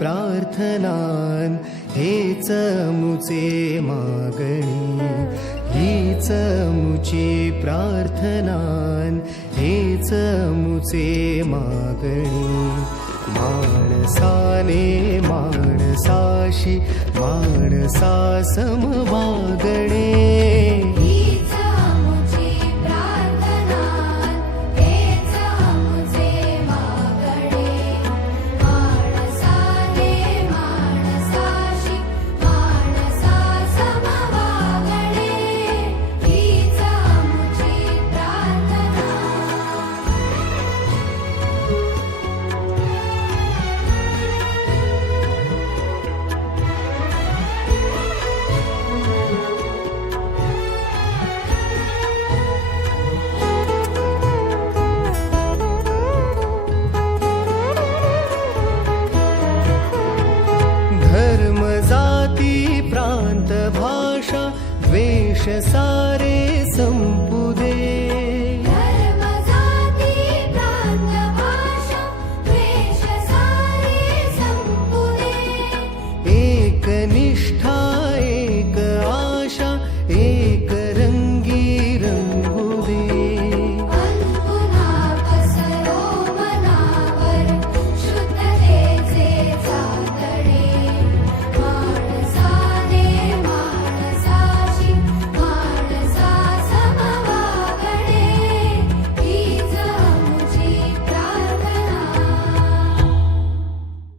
प्रार्थनान हेच मुचे मागणी, हीच मुची प्रार्थनान हेच मुचे मागणी. माणसाने माणसाशी माणसा सम वागणे, हीच मुची प्रार्थना हेच मुचे मागणे. माणसाने माणसाशी माणसा सम वागणे, हीच मुची प्रार्थना. धर्म जाती प्रांत भाषा द्वेष सारे संप